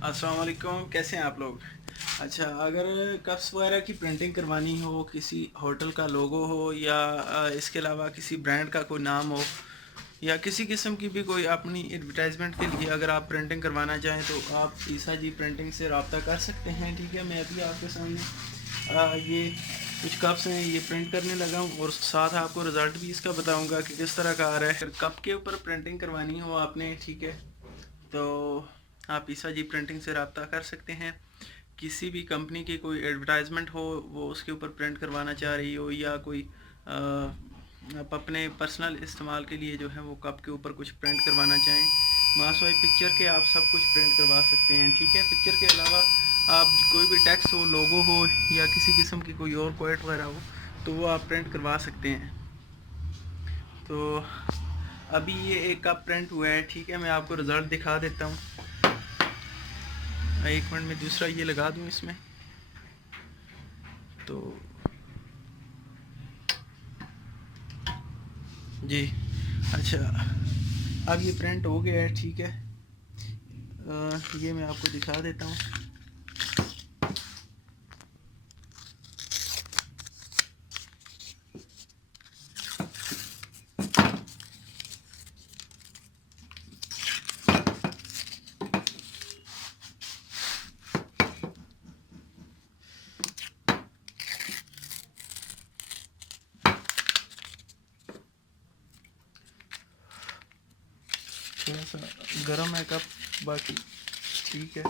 अस्सलाम वालेकुम, कैसे हैं आप लोग। अच्छा, अगर कप्स वगैरह की प्रिंटिंग करवानी हो, किसी होटल का लोगो हो या इसके अलावा किसी ब्रांड का कोई नाम हो या किसी किस्म की भी कोई अपनी एडवर्टाइजमेंट के लिए अगर आप प्रिंटिंग करवाना चाहें तो आप ईसा जी प्रिंटिंग से रब्ता कर सकते हैं। ठीक है, मैं अभी आपके सामने ये कुछ कप्स हैं, ये प्रिंट करने लगा हूँ और साथ आपको रिज़ल्ट भी इसका बताऊँगा कि किस तरह का आ रहा है। कप के ऊपर प्रिंटिंग करवानी हो आपने, ठीक है, तो आप ईसा जी प्रिंटिंग से रब्ता कर सकते हैं। किसी भी कंपनी की कोई एडवर्टाइजमेंट हो, वो उसके ऊपर प्रिंट करवाना चाह रही हो, या कोई आप अपने पर्सनल इस्तेमाल के लिए जो है वो कप के ऊपर कुछ प्रिंट करवाना चाहें, मासवाई पिक्चर के आप सब कुछ प्रिंट करवा सकते हैं। ठीक है, पिक्चर के अलावा आप कोई भी टेक्स्ट हो, लोगो हो या किसी किस्म की कोई और क्वेट वगैरह हो तो वो आप प्रिंट करवा सकते हैं। तो अभी ये एक कप प्रिंट हुआ है। ठीक है, मैं आपको रिज़ल्ट दिखा देता हूँ। एक मिनट में दूसरा ये लगा दूँ इसमें। तो जी, अच्छा, अब ये प्रिंट हो गया है। ठीक है, ये मैं आपको दिखा देता हूँ। थोड़ा सा गर्म है कप, बाकी ठीक है।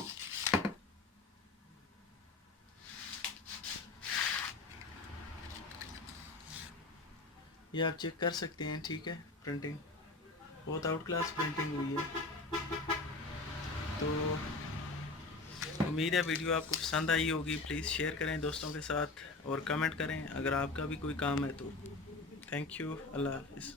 ये आप चेक कर सकते हैं। ठीक है, प्रिंटिंग बहुत आउट क्लास प्रिंटिंग हुई है। तो उम्मीद है वीडियो आपको पसंद आई होगी। प्लीज़ शेयर करें दोस्तों के साथ और कमेंट करें अगर आपका भी कोई काम है तो। थैंक यू, अल्लाह हाफिज़।